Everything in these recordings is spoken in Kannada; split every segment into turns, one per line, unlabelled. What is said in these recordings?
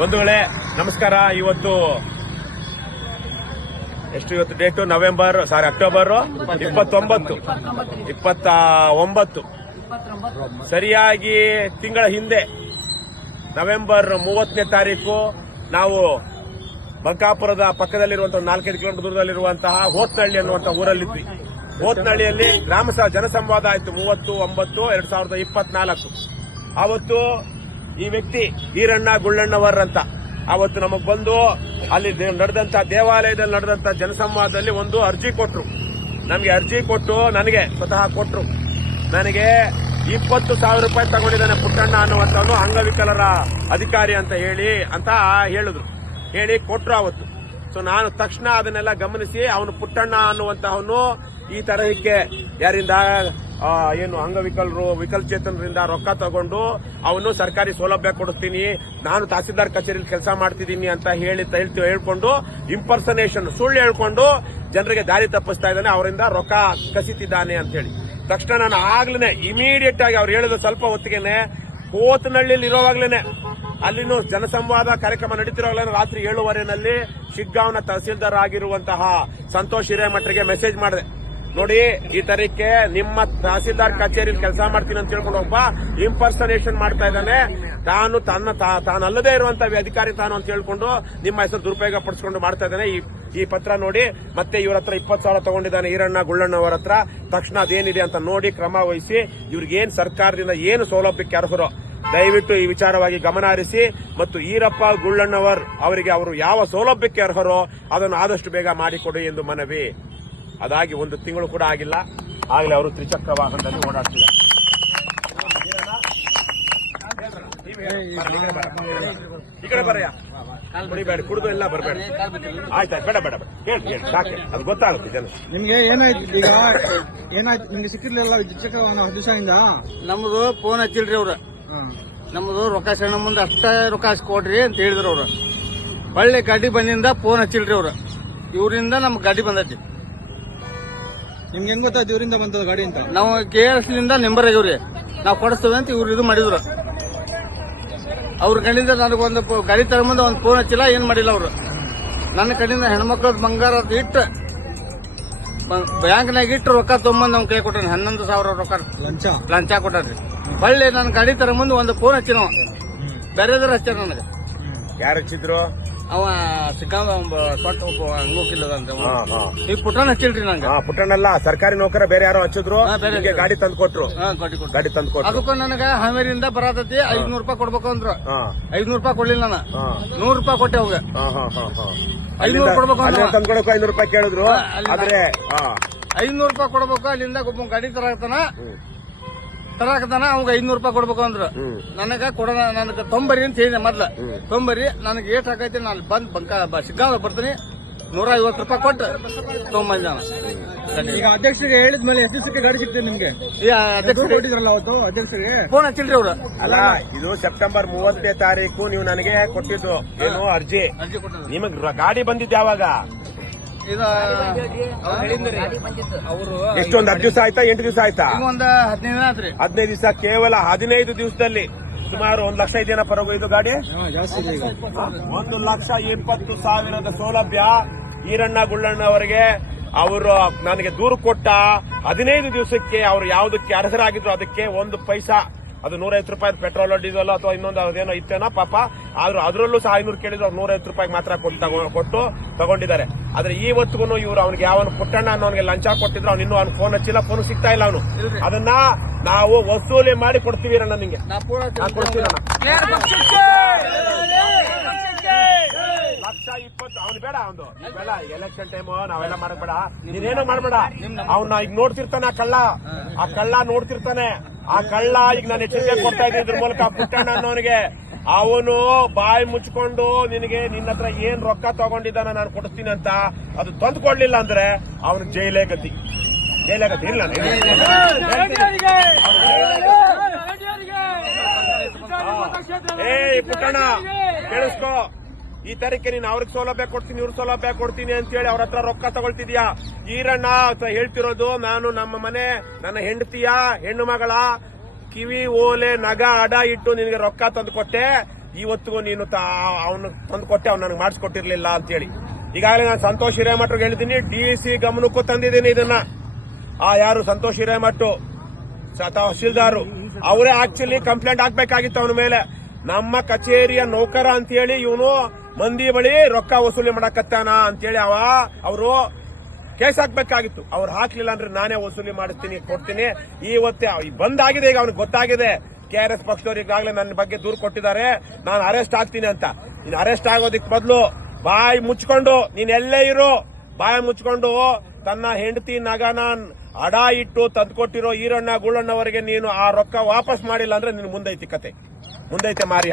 ಬಂಧುಗಳೇ ನಮಸ್ಕಾರ ಇವತ್ತು ಎಷ್ಟು ಇವತ್ತು ಡೇಟು ನವೆಂಬರ್ ಸಾರಿ ಅಕ್ಟೋಬರ್ ಇಪ್ಪತ್ತೊಂಬತ್ತು. ಇಪ್ಪತ್ತ ಒಂಬತ್ತು ಸರಿಯಾಗಿ ತಿಂಗಳ ಹಿಂದೆ ನವೆಂಬರ್ ಮೂವತ್ತನೇ ತಾರೀಕು ನಾವು ಬಂಕಾಪುರದ ಪಕ್ಕದಲ್ಲಿರುವಂತಹ ನಾಲ್ಕೈದು ಕಿಲೋಮೀಟರ್ ದೂರದಲ್ಲಿರುವಂತಹ ಹೋತ್ನಹಳ್ಳಿ ಅನ್ನುವಂತಹ ಊರಲ್ಲಿದ್ವಿ. ಹೋತ್ನಹಳ್ಳಿಯಲ್ಲಿ ಗ್ರಾಮ ಜನಸಂವಾದ ಆಯಿತು ಮೂವತ್ತು ಒಂಬತ್ತು ಎರಡ್ ಸಾವಿರದ ಇಪ್ಪತ್ನಾಲ್ಕು. ಆವತ್ತು ಈ ವ್ಯಕ್ತಿ ಈರಣ್ಣ ಗುಳ್ಳಣ್ಣವರ್ ಅಂತ ಅವತ್ತು ನಮಗ್ ಬಂದು ಅಲ್ಲಿ ನಡೆದಂತ ದೇವಾಲಯದಲ್ಲಿ ನಡೆದಂತ ಜನಸಂವಾದದಲ್ಲಿ ಒಂದು ಅರ್ಜಿ ಕೊಟ್ರು. ನಮಗೆ ಅರ್ಜಿ ಕೊಟ್ಟು ನನಗೆ ಸ್ವತಃ ಕೊಟ್ರು. ನನಗೆ ಇಪ್ಪತ್ತು ಸಾವಿರ ರೂಪಾಯಿ ತಗೊಂಡಿದ್ದಾನೆ ಪುಟ್ಟಣ್ಣ ಅನ್ನುವಂಥವನು ಅಂಗವಿಕಲರ ಅಧಿಕಾರಿ ಅಂತ ಹೇಳಿ ಅಂತ ಹೇಳಿದ್ರು. ಹೇಳಿ ಕೊಟ್ರು ಅವತ್ತು. ಸೊ ನಾನು ತಕ್ಷಣ ಅದನ್ನೆಲ್ಲ ಗಮನಿಸಿ ಅವನು ಪುಟ್ಟಣ್ಣ ಅನ್ನುವಂತಹವನು ಈ ತರಹಕ್ಕೆ ಯಾರಿಂದ ಏನು ಅಂಗವಿಕಲರು, ವಿಕಲಚೇತನರಿಂದ ರೊಕ್ಕ ತಗೊಂಡು ಅವನು ಸರ್ಕಾರಿ ಸೌಲಭ್ಯ ಕೊಡಿಸ್ತೀನಿ, ನಾನು ತಹಸೀಲ್ದಾರ್ ಕಚೇರಿಯಲ್ಲಿ ಕೆಲಸ ಮಾಡ್ತಿದ್ದೀನಿ ಅಂತ ಹೇಳಿ ಹೇಳ್ಕೊಂಡು ಇಂಪರ್ಸನೇಷನ್ ಸುಳ್ಳು ಹೇಳ್ಕೊಂಡು ಜನರಿಗೆ ದಾರಿ ತಪ್ಪಿಸ್ತಾ ಇದ್ದಾನೆ, ಅವರಿಂದ ರೊಕ್ಕ ಕಸಿತಿದ್ದಾನೆ ಅಂತ ಹೇಳಿ. ತಕ್ಷಣ ನಾನು ಆಗ್ಲೇ ಇಮಿಡಿಯೇಟ್ ಆಗಿ ಅವ್ರು ಹೇಳಿದ ಸ್ವಲ್ಪ ಹೊತ್ತಿಗೆನೆ ಕೋತನಹಳ್ಳಿಯಲ್ಲಿ ಇರೋವಾಗ್ಲೇನೆ ಅಲ್ಲಿನೂ ಜನಸಂವಾದ ಕಾರ್ಯಕ್ರಮ ನಡೀತಿರೋಲ್ಲ ರಾತ್ರಿ ಏಳುವರೆನಲ್ಲಿ ಶಿಗ್ಗಾಂವ್ನ ತಹಸೀಲ್ದಾರ್ ಆಗಿರುವಂತಹ ಸಂತೋಷ್ ಹಿರೇಮಠರಿಗೆ ಮೆಸೇಜ್ ಮಾಡಿದೆ. ನೋಡಿ, ಈ ತರಕ್ಕೆ ನಿಮ್ಮ ತಹಸೀಲ್ದಾರ್ ಕಚೇರಿಯಲ್ಲಿ ಕೆಲಸ ಮಾಡ್ತೀನಿ ಅಂತ ಹೇಳ್ಕೊಂಡು ಒಬ್ಬ ಇಂಪರ್ಸನೇಷನ್ ಮಾಡ್ತಾ ಇದ್ದಾನೆ. ತಾನು ತನ್ನ ತಾನಲ್ಲದೇ ಇರುವಂತಹ ಅಧಿಕಾರಿ ತಾನು ಅಂತ ಹೇಳ್ಕೊಂಡು ನಿಮ್ಮ ಹೆಸರು ದುರುಪಯೋಗ ಪಡಿಸ್ಕೊಂಡು ಮಾಡ್ತಾ ಇದ್ದಾನೆ. ಈ ಈ ಪತ್ರ ನೋಡಿ, ಮತ್ತೆ ಇವರ ಹತ್ರ ಇಪ್ಪತ್ತು ಸಾವಿರ ತಗೊಂಡಿದ್ದಾನೆ ಈರಣ್ಣ ಗುಳ್ಳಣ್ಣವರ ಹತ್ರ. ತಕ್ಷಣ ಅದೇನಿದೆ ಅಂತ ನೋಡಿ ಕ್ರಮ ವಹಿಸಿ, ಇವ್ರಿಗೇನು ಸರ್ಕಾರದಿಂದ ಏನು ಸೌಲಭ್ಯಕ್ಕೆ ಅರ್ಹರೋ ದಯವಿಟ್ಟು ಈ ವಿಚಾರವಾಗಿ ಗಮನ ಹರಿಸಿ ಮತ್ತು ಈರಪ್ಪ ಗುಳ್ಳಣ್ಣವರ್ ಅವರಿಗೆ ಅವರು ಯಾವ ಸೌಲಭ್ಯಕ್ಕೆ ಅರ್ಹರೋ ಅದನ್ನು ಆದಷ್ಟು ಬೇಗ ಮಾಡಿಕೊಡಿ ಎಂದು ಮನವಿ. ಅದಾಗಿ ಒಂದು ತಿಂಗಳು ಕೂಡ ಆಗಿಲ್ಲ. ಆಗಲೇ ಅವರು ತ್ರಿಚಕ್ರ ವಾಹನದಲ್ಲಿ ಓಡಾಡ್ತಿದ್ದಾರೆ. ಈ ಕಡೆ ಬರಯ್ಯ. ಕುಡಿಬೇಡ ಕುಡಿದು ಎಲ್ಲ ಬರಬೇಡ. ಆಯ್ತಾಯ್ತು ಬೇಡ ಬೇಡ ಬೇಡ. ಕೇಳಿ ಕೇಳಿ ಸಾಕೆ. ಅದು ಗೊತ್ತಾಗುತ್ತೆ ಜನ.
ನಿಮ್ಗೆ ಏನಾಯ್ತು ಈಗ? ಏನಾಯ್ತು? ನಿಮ್ಗೆ ಸಿಕ್ಕಿರ್ಲಿಲ್ಲ ದ್ವಿಚಕ್ರ ವಾಹನ ಹತ್ತು ದಿವಸದಿಂದ?
ನಮ್ದು ಫೋನ್ ಹಚ್ಚಿಲ್ರಿ ಅವ್ರ. ನಮ್ದು ರೊಕ್ಕ ಸಣ್ಣ ಮುಂದೆ ಅಷ್ಟೇ ರೊಕ್ಕ ಹಚ್ಚಿ ಕೊಡ್ರಿ ಅಂತ ಹೇಳಿದ್ರು ಅವ್ರು. ಒಳ್ಳೆ ಗಾಡಿ ಬಂದಿಂದ ಫೋನ್ ಹಚ್ಚಿಲ್ರಿ ಅವ್ರ. ಇವರಿಂದ ನಮ್ಗೆ ಗಾಡಿ ಬಂದೈತಿ.
ನಿಮ್ಗೆ ಹೆಂಗ್ ಗೊತ್ತಾಯ್ತು ಇವರಿಂದ ಬಂದದ ಗಾಡಿ ಅಂತ?
ನಾವು ಕೆ ಎಸ್ನಿಂದ ನಂಬರ್ ಆಗ್ಯವ್ರಿ ನಾವು ಕೊಡಿಸ್ತೇವೆ ಅಂತ ಇವ್ರು ಇದು ಮಾಡಿದ್ರು. ಅವ್ರ ಕಡೆಯಿಂದ ನನಗೊಂದು ಗಡಿ ಗಾಡಿ ಮುಂದೆ ಒಂದು ಫೋನ್ ಹಚ್ಚಿಲ್ಲ ಏನು ಮಾಡಿಲ್ಲ ಅವರು. ನನ್ನ ಕಡೆಯಿಂದ ಹೆಣ್ಮಕ್ಳದ್ ಬಂಗಾರ ಇಟ್ಟು ಬ್ಯಾಂಕ್ನಾಗ ಇಟ್ಟು ರೊಕ್ಕ ತೊಂಬಂದ್ ಅವ್ನ ಕೈ ಕೊಟ್ಟಾನೆ ಹನ್ನೊಂದು ಸಾವಿರ ರೊಕ್ಕ
ಲಂಚ?
ಲಂಚ ಕೊಟ್ಟಾರ್ರಿ ಹೊಳ್ಳಿ ನನ್ನ ಗಾಡಿ ತರ ಮುಂದೆ ಒಂದು ಫೋನ್ ಹಚ್ಚಿನವ. ಬೇರೆದ್ರ ಹಚ್ಚಾರ ನನಗೆ.
ಯಾರು ಹಚ್ಚಿದ್ರು?
ಅವ ಸೊಟ್ಟ ಒಬ್ಬ ಅಂಗೋಕಿಲ್ಲದ ಈಗ ಪುಟನ್ ಹಚ್ಚಿಲ್ರಿ ನಂಗೆ.
ಹಾ ಪುಟ್ಟಣ್ಣಲ್ಲ ಸರ್ಕಾರಿ ನೌಕರ ಬೇರೆ ಯಾರೋ ಹಚ್ಚಿದ್ರು?
ಹಾ, ಬೇರೆ
ನಿಮ್ಗೆ ಗಾಡಿ ತಂದು ಕೊಟ್ರು
ಹಾ ಗಾಡಿ ಕೊಟ್ಟು
ಗಾಡಿ ತಂದು ಕೊಟ್ರು
ಅದಕ್ಕೂ ನನಗ ಹಾವೇರಿಯಿಂದ ಬರತೈತಿ ಐದ್ನೂರ್ ರೂಪಾಯಿ ಕೊಡ್ಬೇಕು ಅಂದ್ರು.
ಹಾ.
ಐದ್ನೂರ್ ರೂಪಾಯಿ ಕೊಡ್ಲಿಲ್ಲ ನಾನು.
ಹಾ.
ನೂರ್ ರೂಪಾಯಿ ಕೊಟ್ಟೆ ಅವಾಗ.
ಹಾ ಹಾ ಹಾ ಹಾ.
ಐನೂರು ಕೊಡ್ಬೇಕು
ಅಲ್ಲಿಂದ ತಂದು ಐನೂರು ರೂಪಾಯಿ ಕೇಳಿದ್ರು.
ಹಾ, ಅಲ್ಲಿಂದ.
ಆದ್ರೆ ಹಾ.
ಐದ್ನೂರ್ ರೂಪಾಯಿ ಕೊಡ್ಬೇಕು ಅಲ್ಲಿಂದ ಒಬ್ಬ ಗಾಡಿ ತರ
ಹ್ಮ್.
ತರಾಕತಾನ ಅವಾಗ ಐನೂರು ರೂಪಾಯಿ ಕೊಡ್ಬೇಕು ಅಂದ್ರು. ನನಗ ಕೊಡ ನನಗ ತೊಂಬರಿ ಅಂತ ಹೇಳಿದೆ ಮೊದ್ಲ. ತೊಂಬರಿ ನನಗೆ ಏಟ್ ಹಾಕೈತಿ ನಾನು ಬಂದ್ ಬಂಕ ಸಿಗ್ಗಾವ ಬರ್ತೀನಿ. ನೂರ ಐವತ್ತು ರೂಪಾಯಿ ಕೊಟ್ಟು ತೊಂಬಂದ
ಈಗ ಅಧ್ಯಕ್ಷರಿಗೆ ಹೇಳಿದ್ಮೇಲೆ ಎಸ್ ಎಸ್ ಗಾಡಿ ಸಿಗ್ತದೆ ನಿಮ್ಗೆ?
ಅಧ್ಯಕ್ಷ
ಕೊಟ್ಟಿದ್ರಲ್ಲ ಅವತ್ತು ಅಧ್ಯಕ್ಷರಿಗೆ?
ಫೋನ್ ಹಚ್ಚಿಲ್ರಿ ಅವ್ರು.
ಅಲ್ಲ ಇದು ಸೆಪ್ಟೆಂಬರ್ ಮೂವತ್ತನೇ ತಾರೀಕು ನೀವು ನನಗೆ ಕೊಟ್ಟಿದ್ದು. ಏನು ಅರ್ಜಿ? ನಿಮಗ್ ಗಾಡಿ ಬಂದಿದ್ದ ಯಾವಾಗ? ಎಷ್ಟೊಂದು ಹತ್ತು ದಿವಸ ಆಯ್ತಾ ಎಂಟು ದಿವಸ ಆಯ್ತಾ?
ಒಂದ್ ಹದಿನೈದು ದಿನ ಆತ್ರಿ.
ಹದಿನೈದು ದಿವಸ ಕೇವಲ ಹದಿನೈದು ದಿವಸದಲ್ಲಿ ಸುಮಾರು ಒಂದ್ ಲಕ್ಷ ಇದೆಯಾ ಪರಗು ಇದು ಗಾಡಿ ಒಂದು ಲಕ್ಷ ಇಪ್ಪತ್ತು ಸಾವಿರದ ಸೌಲಭ್ಯ ಈರಣ್ಣ ಗುಳ್ಳಣ್ಣ ಅವರಿಗೆ. ಅವರು ನನಗೆ ದೂರು ಕೊಟ್ಟ ಹದಿನೈದು ದಿವಸಕ್ಕೆ ಅವರು ಯಾವುದಕ್ಕೆ ಅರ್ಹರಾಗಿದ್ರು ಅದಕ್ಕೆ ಒಂದು ಪೈಸಾ ಅದು ನೂರೈವತ್ತು ರೂಪಾಯಿ ಪೆಟ್ರೋಲ್ ಡೀಸೆಲ್ ಅಥವಾ ಇನ್ನೊಂದು ಅದೇನೋ ಇತ್ತೇನೋ ಪಾಪ. ಆದ್ರೂ ಅದರಲ್ಲೂ ಸಹ ಐನೂರು ಕೇಳಿದ್ರು ಅವ್ರು ನೂರೈವತ್ತು ರೂಪಾಯಿಗೆ ಮಾತ್ರ ಕೊಟ್ಟು ತಗೊ- ಕೊಟ್ಟು ತಗೊಂಡಿದ್ದಾರೆ. ಆದ್ರೆ ಇವತ್ತಿಗೂ ಇವ್ರು ಅವ್ನಿಗೆ ಯಾವನು ಪುಟ್ಟಣ್ಣ ಅನ್ನೋನಿಗೆ ಲಂಚ ಕೊಟ್ಟಿದ್ರು ಅವ್ನು ಇನ್ನೂ ಅವ್ನು ಫೋನ್ ಹಚ್ಚಿಲ್ಲ ಫೋನ್ ಸಿಗ್ತಾ ಇಲ್ಲ ಅವನು. ಅದನ್ನ ನಾವು ವಸೂಲಿ ಮಾಡಿ ಕೊಡ್ತೀವಿ ಅಣ್ಣ ನಿಂಗೆ ಕೊಡ್ತೀವಿ. ಲಕ್ಷ ಇಪ್ಪತ್ತು ಅವ್ನು ಬೇಡ ಅವನು. ಬೇಡ ಎಲೆಕ್ಷನ್ ಟೈಮ್ ನಾವೆಲ್ಲ ಮಾಡ್ಬೇಡ ನೀನೇನು ಮಾಡ್ಬೇಡ. ಅವ್ನ ಈಗ ನೋಡ್ತಿರ್ತಾನೆ ಆ ಕಳ್ಳ. ಆ ಕಳ್ಳ ನೋಡ್ತಿರ್ತಾನೆ. ಆ ಕಳ್ಳ ಈಗ ನಾನು ಎಚ್ಚರಿಕೆ ಕೊಡ್ತಾ ಇದ್ದೀನಿ ಇದ್ರ ಮೂಲಕ ಪುಟ್ಟಣ್ಣ ಅನ್ನೋನಿಗೆ. ಅವನು ಬಾಯಿ ಮುಚ್ಕೊಂಡು ನಿನಗೆ ನಿನ್ನ ಹತ್ರ ಏನ್ ರೊಕ್ಕ ತಗೊಂಡಿದ್ದಾನ ನಾನು ಕೊಡಿಸ್ತೀನಿ ಅಂತ ಅದು ತಂದು ಕೊಡ್ಲಿಲ್ಲ ಅಂದ್ರೆ ಅವನು ಜೈಲೇ ಗತಿ. ಜೈಲೇ ಗತಿ ಇಲ್ಲ ಏ ಪುಟ್ಟಣ್ಣ ಕೇಳಿಸ್ಕೋ. ಈ ತರಕ್ಕೆ ನೀನು ಅವ್ರಿಗೆ ಸೌಲಭ್ಯ ಕೊಡ್ತೀನಿ ಇವ್ರ ಸೌಲಭ್ಯ ಕೊಡ್ತೀನಿ ಅಂತ ಹೇಳಿ ಅವ್ರ ಹತ್ರ ರೊಕ್ಕ ತಗೊಳ್ತಿದ್ಯಾ? ಈರಣ್ಣ ಅಂತ ಹೇಳ್ತಿರೋದು, ನಾನು ನಮ್ಮ ಮನೆ, ನನ್ನ ಹೆಂಡತಿಯ ಹೆಣ್ಣು ಮಗಳ ಕಿವಿ, ಓಲೆ, ನಗ, ಅಡ ಇಟ್ಟು ನಿನಗೆ ರೊಕ್ಕ ತಂದು ಕೊಟ್ಟೆ ಇವತ್ತಿಗೂ ನೀನು ಅವನು ತಂದು ಕೊಟ್ಟೆ ಅವ್ನು ನನಗೆ ಮಾಡಿಸ್ಕೊಟ್ಟಿರ್ಲಿಲ್ಲ ಅಂತೇಳಿ. ಈಗಾಗಲೇ ನಾನು ಸಂತೋಷ್ ಹಿರೇಮಠರಿಗೆ ಹೇಳಿದ್ದೀನಿ, ಡಿ ಸಿ ಗಮನಕ್ಕೂ ತಂದಿದ್ದೀನಿ ಇದನ್ನ. ಆ ಯಾರು ಸಂತೋಷ್ ಹಿರೇಮಠ ತಹಶೀಲ್ದಾರು, ಅವರೇ ಆಕ್ಚುಲಿ ಕಂಪ್ಲೇಂಟ್ ಹಾಕ್ಬೇಕಾಗಿತ್ತು ಅವನ ಮೇಲೆ. ನಮ್ಮ ಕಚೇರಿಯ ನೌಕರ ಅಂತೇಳಿ ಇವನು ಮಂದಿ ಬಳಿ ರೊಕ್ಕ ವಸೂಲಿ ಮಾಡಕತ್ತಾನ ಅಂತೇಳಿ ಅವ, ಅವರು ಕೇಸ್ ಹಾಕ್ಬೇಕಾಗಿತ್ತು. ಅವ್ರು ಹಾಕ್ಲಿಲ್ಲ ಅಂದ್ರೆ ನಾನೇ ವಸೂಲಿ ಮಾಡಿಸ್ತೀನಿ, ಕೊಡ್ತೀನಿ. ಅವ್- ಬಂದಾಗಿದೆ, ಈಗ ಅವ್ನಿಗೆ ಗೊತ್ತಾಗಿದೆ. ಕೆ ಆರ್ ಎಸ್ ಪಕ್ಷದವ್ರು ಈಗಾಗಲೇ ನನ್ನ ಬಗ್ಗೆ ದೂರು ಕೊಟ್ಟಿದ್ದಾರೆ. ನಾನು ಅರೆಸ್ಟ್ ಆಗ್ತೀನಿ ಅಂತ. ನೀನು ಅರೆಸ್ಟ್ ಆಗೋದಿಕ್ ಬದಲು ಬಾಯಿ ಮುಚ್ಕೊಂಡು, ನೀನ್ ಎಲ್ಲೇ ಇರು. ಬಾಯಿ ಮುಚ್ಕೊಂಡು, ತನ್ನ ಹೆಂಡತಿ ನಗನ ಅಡ ಇಟ್ಟು ತಂದ್ಕೊಟ್ಟಿರೋ ಈರಣ್ಣ, ಗುಳ್ಳಣ್ಣವರಿಗೆ ನೀನು ಆ ರೊಕ್ಕ ವಾಪಸ್ ಮಾಡಿಲ್ಲ ಅಂದ್ರೆ ನಿನ್ ಮುಂದೈತಿ ಕತೆ. ಮುಂದೈತೆ ಮಾರಿ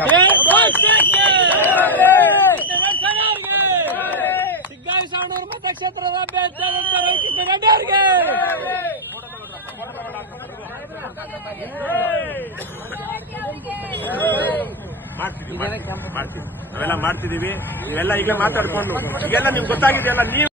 ಮಾಡ್ತಿದ್ದೀವಿ ಮತಕ್ಷೇತ್ರದ
ಮಾಡ್ತೀವಿ ನಾವೆಲ್ಲ ಮಾಡ್ತಿದೀವಿ ನೀವೆಲ್ಲ ಈಗ ಮಾತಾಡ್ಕೊಂಡು ಈಗೆಲ್ಲ ನಿಮ್ಗೆ ಗೊತ್ತಾಗಿದೆಯಲ್ಲ ನೀವು